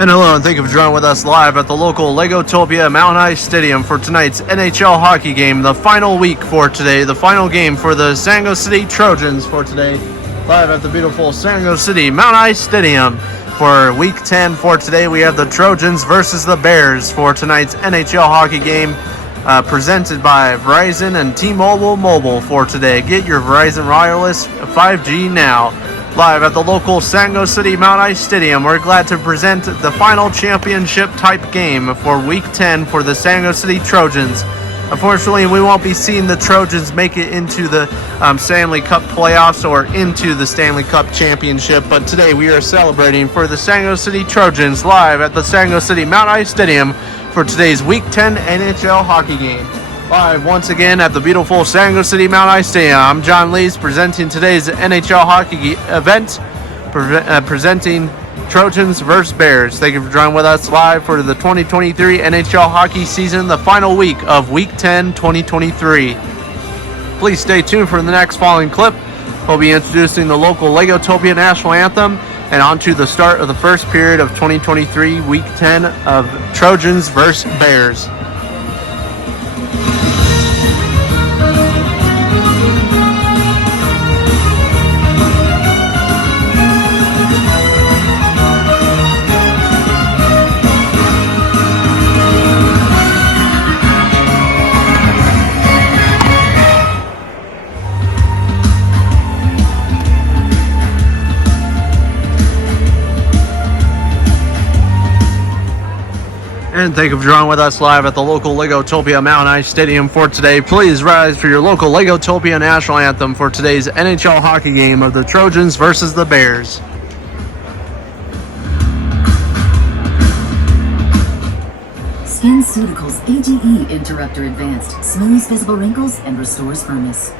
And hello, and thank you for joining with us live at the local Legotopia Mountain High Stadium for tonight's NHL hockey game, the final week for today, the final game for the San Jose City Trojans for today, live at the beautiful San Jose City Mountain High Stadium. For Week 10 for today, we have the Trojans versus the Bears for tonight's NHL hockey game, presented by Verizon and T-Mobile Mobile for today. Get your Verizon Wireless 5G now. Live at the local San Jose City Mountain High Stadium, we're glad to present the final championship-type game for Week 10 for the San Jose City Trojans. Unfortunately, we won't be seeing the Trojans make it into the Stanley Cup playoffs or into the Stanley Cup championship, but today we are celebrating for the San Jose City Trojans live at the San Jose City Mountain High Stadium for today's Week 10 NHL hockey game. Live once again at the beautiful San Jose City Mountain High Stadium. I'm John Lees presenting today's NHL hockey event, presenting Trojans versus Bears. Thank you for joining with us live for the 2023 NHL hockey season, the final week of Week 10 2023. Please stay tuned for the next following clip. We'll be introducing the local Legotopia National Anthem and on to the start of the first period of 2023 Week 10 of Trojans versus Bears. And thank you for joining with us live at the local Legotopia Mountain High Stadium for today. Please rise for your local Legotopia National Anthem for today's NHL hockey game of the Trojans versus the Bears. SkinCeuticals AGE Interrupter Advanced smooths visible wrinkles and restores firmness.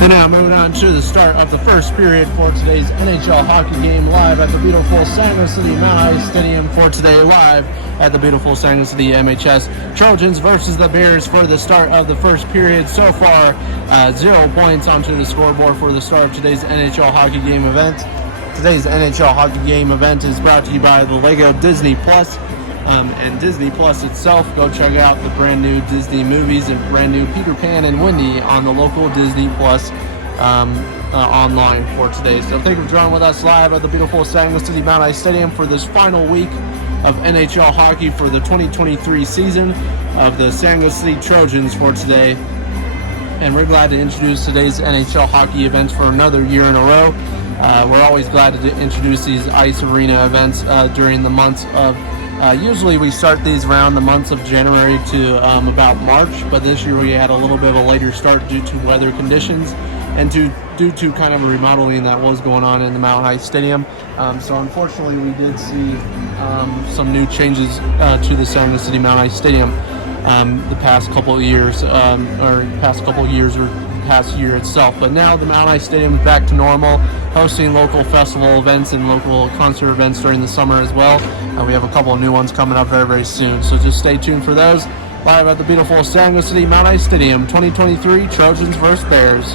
And now moving on to the start of the first period for today's NHL hockey game live at the beautiful San Jose City Mountain High Stadium for today, live at the beautiful San Jose City MHS. Trojans versus the Bears for the start of the first period. So far, 0 points onto the scoreboard for the start of today's NHL hockey game event. Today's NHL hockey game event is brought to you by the Lego Disney Plus. and Disney Plus itself. Go check out the brand new Disney movies and brand new Peter Pan and Wendy on the local Disney Plus online for today. So thank you for joining with us live at the beautiful San Diego City Mount Ice Stadium for this final week of NHL hockey for the 2023 season of the San Diego City Trojans for today. And we're glad to introduce today's NHL hockey events for another year in a row. We're always glad to introduce these ice arena events during the months of usually we start these around the months of January to about March, but this year we had a little bit of a later start due to weather conditions and due to kind of a remodeling that was going on in the Mount Ice Stadium. So unfortunately we did see some new changes to the San Diego City Mount Ice Stadium the past couple of years, or past year itself. But now the Mount Ice Stadium is back to normal, hosting local festival events and local concert events during the summer as well. We have a couple of new ones coming up very, very soon. So just stay tuned for those. Live at the beautiful San Diego City Mount Ice Stadium, 2023 Trojans vs. Bears.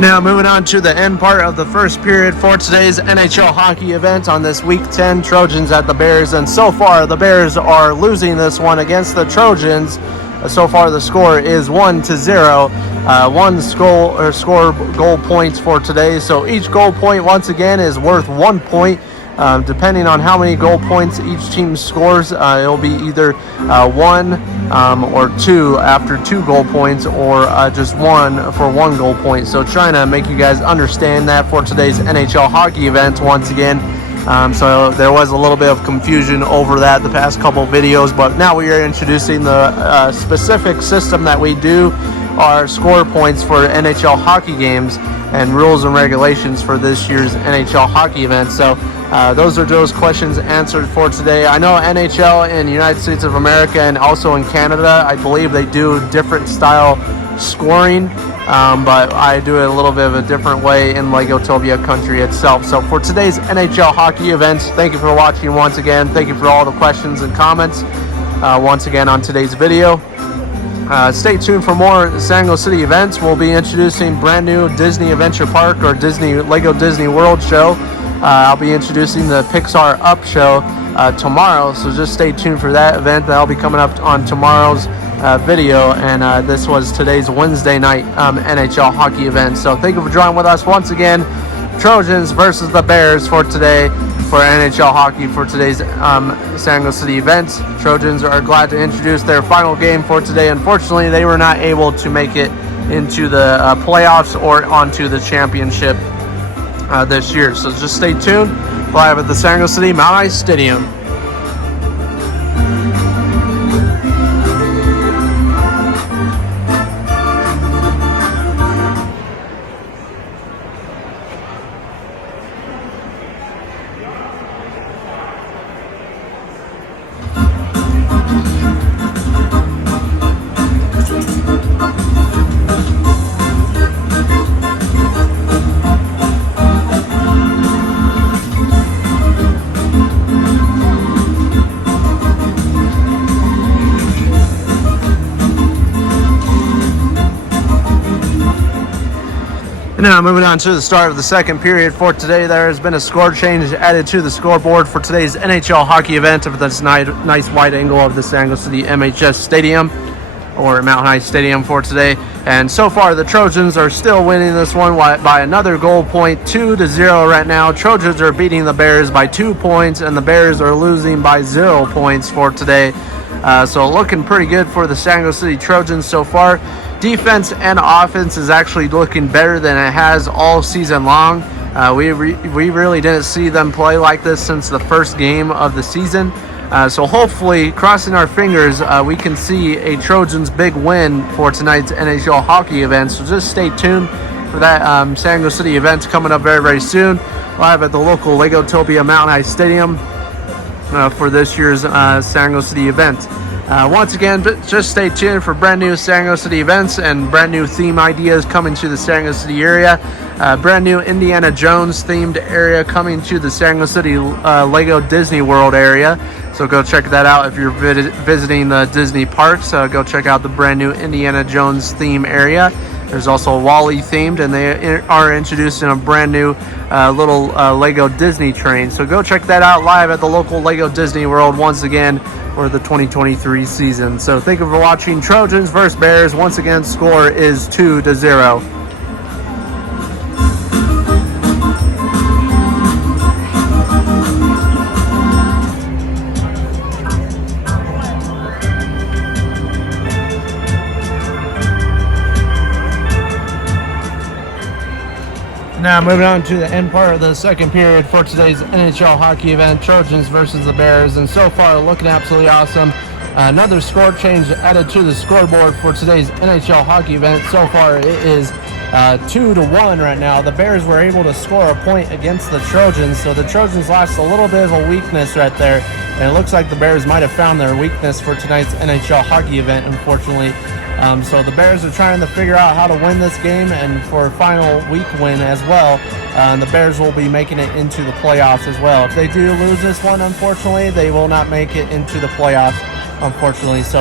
Now moving on to the end part of the first period for today's NHL hockey event on this Week 10 Trojans at the Bears. And so far the Bears are losing this one against the Trojans. So far the score is 1-0. One score goal points for today. So each goal point once again is worth 1 point. Depending on how many goal points each team scores, it'll be either 1 or 2 after 2 goal points, or just 1 for 1 goal point. So trying to make you guys understand that for today's NHL hockey event once again. So there was a little bit of confusion over that the past couple videos, but now we are introducing the specific system that we do our score points for NHL hockey games and rules and regulations for this year's NHL hockey event. So those are those questions answered for today. I know NHL in the United States of America and also in Canada, I believe they do different style scoring, but I do it a little bit of a different way in Legotopia country itself. So for today's NHL hockey events, thank you for watching once again. Thank you for all the questions and comments once again on today's video. Stay tuned for more San Diego City events. We'll be introducing brand new Disney Adventure Park or Lego Disney World show. I'll be introducing the Pixar Up show tomorrow, so just stay tuned for that event. That'll be coming up on tomorrow's video, and this was today's Wednesday night NHL hockey event. So thank you for joining with us once again. Trojans versus the Bears for today for NHL hockey for today's San Diego City event. Trojans are glad to introduce their final game for today. Unfortunately, they were not able to make it into the playoffs or onto the championship this year. So just stay tuned. Live at the San Diego City Mount Ice Stadium. Now moving on to the start of the second period for today, there has been a score change added to the scoreboard for today's NHL hockey event of this nice wide angle of the San Diego City MHS Stadium or Mount Ice Stadium for today. And so far the Trojans are still winning this one by another goal point, 2-0 right now. Trojans are beating the Bears by 2 points and the Bears are losing by 0 points for today. So looking pretty good for the San Diego City Trojans so far. Defense and offense is actually looking better than it has all season long. We really didn't see them play like this since the first game of the season. So hopefully, crossing our fingers, we can see a Trojans big win for tonight's NHL hockey event. So just stay tuned for that San Diego City event coming up very, very soon. Live at the local Legotopia Mount Ice Stadium for this year's San Diego City event. Once again, just stay tuned for brand new San Diego City events and brand new theme ideas coming to the San Diego City area. Brand new Indiana Jones themed area coming to the San Diego City Lego Disney World area. So go check that out if you're visiting the Disney parks. Go check out the brand new Indiana Jones theme area. There's also a Wall-E themed, and they are introducing a brand new little Lego Disney train. So go check that out live at the local Lego Disney World once again for the 2023 season. So thank you for watching Trojans versus Bears. Once again, score is 2-0. Now moving on to the end part of the second period for today's NHL hockey event, Trojans versus the Bears, and so far looking absolutely awesome. Another score change added to the scoreboard for today's NHL hockey event. So far it is 2-1 right now. The Bears were able to score a point against the Trojans, so the Trojans lost a little bit of a weakness right there, and it looks like the Bears might have found their weakness for tonight's NHL hockey event, unfortunately. So the Bears are trying to figure out how to win this game and for a final week win as well. The Bears will be making it into the playoffs as well. If they do lose this one, unfortunately, they will not make it into the playoffs, unfortunately. So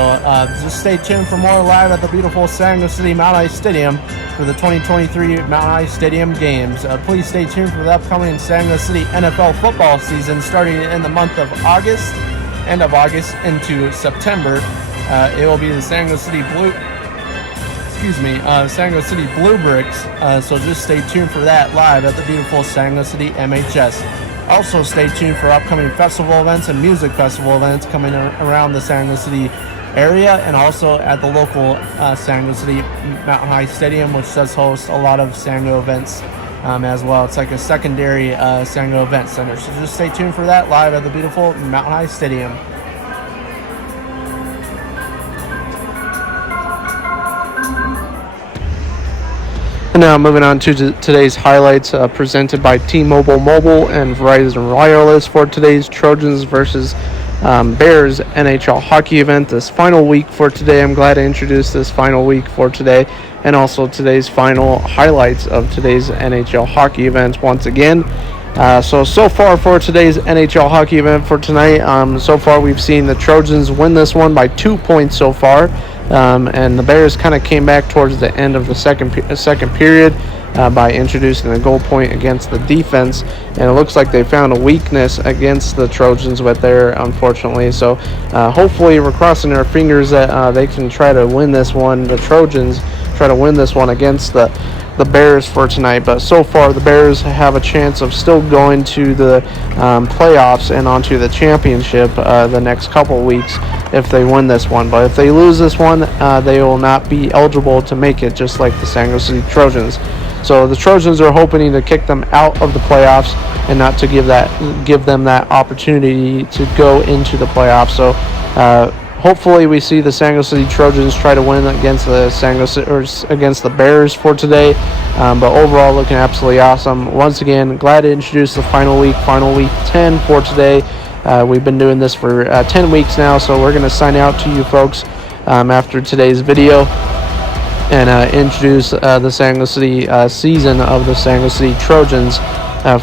just stay tuned for more live at the beautiful San Diego City Mount Ice Stadium for the 2023 Mount Ice Stadium games. Please stay tuned for the upcoming San Diego City NFL football season starting in the month of August, end of August into September. It will be the San Diego City San Diego City Blue Bricks. So just stay tuned for that live at the beautiful San Diego City MHS. Also stay tuned for upcoming festival events and music festival events coming around the San Diego City area, and also at the local San Diego City Mountain High Stadium, which does host a lot of San Diego events as well. It's like a secondary San Diego event center. So just stay tuned for that live at the beautiful Mountain High Stadium. And now moving on to today's highlights presented by T-Mobile Mobile and Verizon Wireless for today's Trojans versus Bears NHL hockey event. This final week for today, I'm glad to introduce this final week for today, and also today's final highlights of today's NHL hockey event once again. So far for today's NHL hockey event for tonight, so far we've seen the Trojans win this one by 2 points so far. And the Bears kind of came back towards the end of the second period by introducing a goal point against the defense, and it looks like they found a weakness against the Trojans with there, unfortunately. So hopefully we're crossing our fingers that they can try to win this one. The Trojans try to win this one against the Bears for tonight, but so far the Bears have a chance of still going to the playoffs and onto the championship the next couple weeks if they win this one. But if they lose this one, they will not be eligible to make it, just like the San Diego City Trojans. So the Trojans are hoping to kick them out of the playoffs and not to give them that opportunity to go into the playoffs. So hopefully we see the San Diego City Trojans try to win against against the Bears for today. But overall, looking absolutely awesome. Once again, glad to introduce the final week 10 for today. We've been doing this for 10 weeks now, so we're going to sign out to you folks after today's video and introduce the San Diego City season of the San Diego City Trojans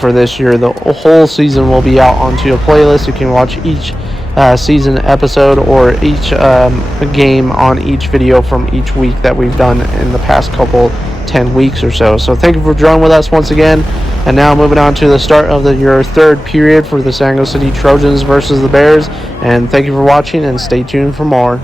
for this year. The whole season will be out onto a playlist. You can watch each season episode or each game on each video from each week that we've done in the past couple 10 weeks or so. So thank you for joining with us once again. And now moving on to the start of your third period for the San Diego City Trojans versus the Bears. And thank you for watching, and stay tuned for more.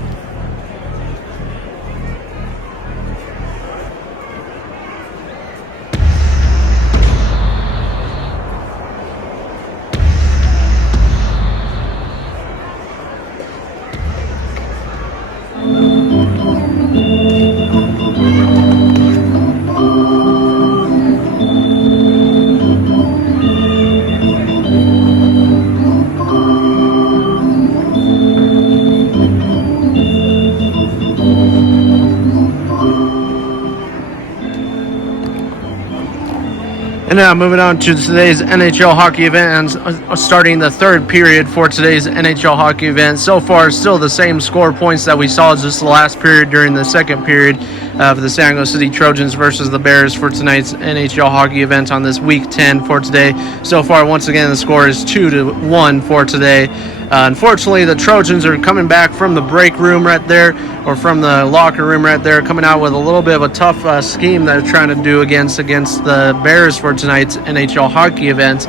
And now moving on to today's NHL hockey event and starting the third period for today's NHL hockey event. So far, still the same score points that we saw just the last period during the second period of the San Jose City Trojans versus the Bears for tonight's NHL hockey event on this week 10 for today. So far, once again, the score is 2-1 for today. Unfortunately, the Trojans are coming back from the break room right there, or from the locker room right there, coming out with a little bit of a tough scheme that they're trying to do against the Bears for tonight's NHL hockey event.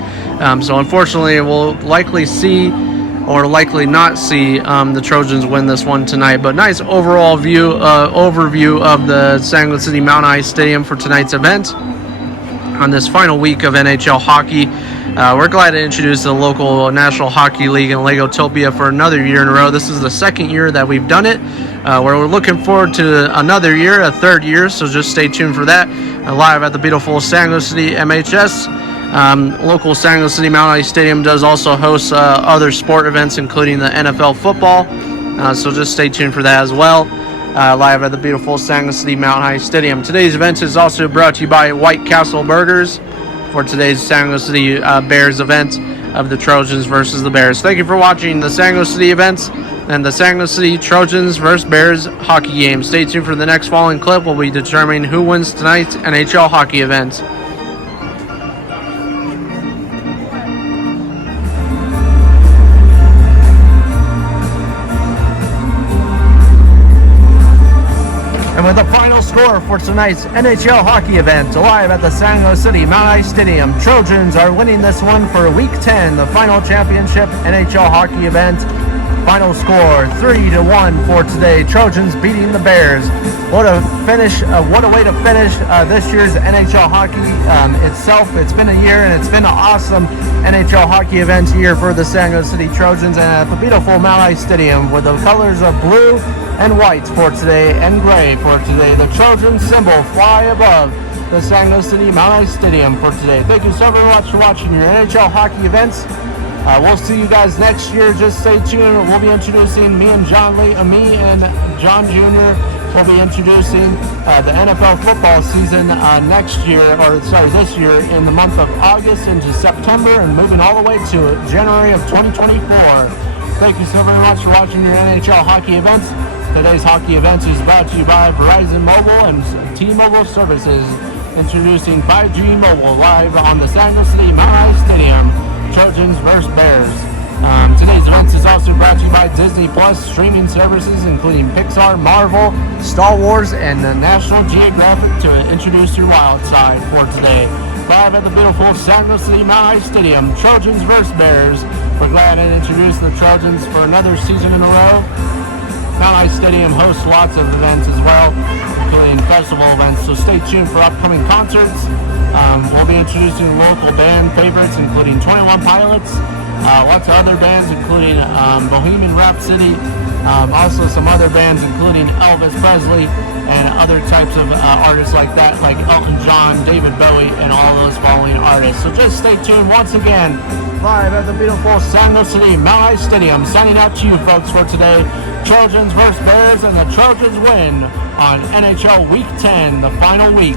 So unfortunately, we'll likely see or likely not see the Trojans win this one tonight. But nice overall overview of the San Jose City Mount Ice Stadium for tonight's event on this final week of NHL hockey. We're glad to introduce the local National Hockey League in Legotopia for another year in a row. This is the second year that we've done it. We're looking forward to another year, a third year, so just stay tuned for that. Live at the beautiful San Jose City MHS. Local San Jose City Mount Ice Stadium does also host other sport events, including the NFL football, so just stay tuned for that as well. Live at the beautiful San Jose City Mount Ice Stadium. Today's event is also brought to you by White Castle Burgers for today's San Jose City Bears event of the Trojans versus the Bears. Thank you for watching the San Jose City events and the San Jose City Trojans versus Bears hockey game. Stay tuned for the next following clip. We'll be determining who wins tonight's NHL hockey event. And with the final score for tonight's NHL hockey event, live at the San Jose City Mount Ice Stadium, Trojans are winning this one for Week 10, the final championship NHL hockey event. Final score 3-1 for today. Trojans beating the Bears. What a finish! What a way to finish this year's NHL hockey itself. It's been a year, and it's been an awesome NHL hockey event year for the San Jose City Trojans, and at the beautiful Mount Ice Stadium with the colors of blue and white for today and gray for today. The Trojan symbol fly above the San Jose City Mount Ice Stadium for today. Thank you so very much for watching your NHL hockey events. We'll see you guys next year. Just stay tuned. We'll be introducing me and John John Jr. will be introducing the NFL football season this year in the month of August into September and moving all the way to January of 2024. Thank you so very much for watching your NHL hockey events. Today's hockey event is brought to you by Verizon Mobile and T-Mobile Services. Introducing 5G Mobile live on the San Jose City Mount Ice Stadium. Trojans versus Bears. Today's event is also brought to you by Disney Plus streaming services, including Pixar, Marvel, Star Wars, and the National Geographic to introduce your wild side for today. Live at the beautiful San Jose City Mount Ice Stadium, Trojans versus Bears. We're glad to introduce the Trojans for another season in a row. Mount Ice Stadium hosts lots of events as well, including festival events, so stay tuned for upcoming concerts. We'll be introducing local band favorites, including 21 Pilots, lots of other bands, including Bohemian Rhapsody, also some other bands, including Elvis Presley, and other types of artists like that, like Elton John, David Bowie, and all those following artists. So just stay tuned once again, live at the beautiful San Jose City Mount Ice Stadium. Signing out to you folks for today. Trojans versus Bears, and the Trojans win on NHL Week 10, the final week.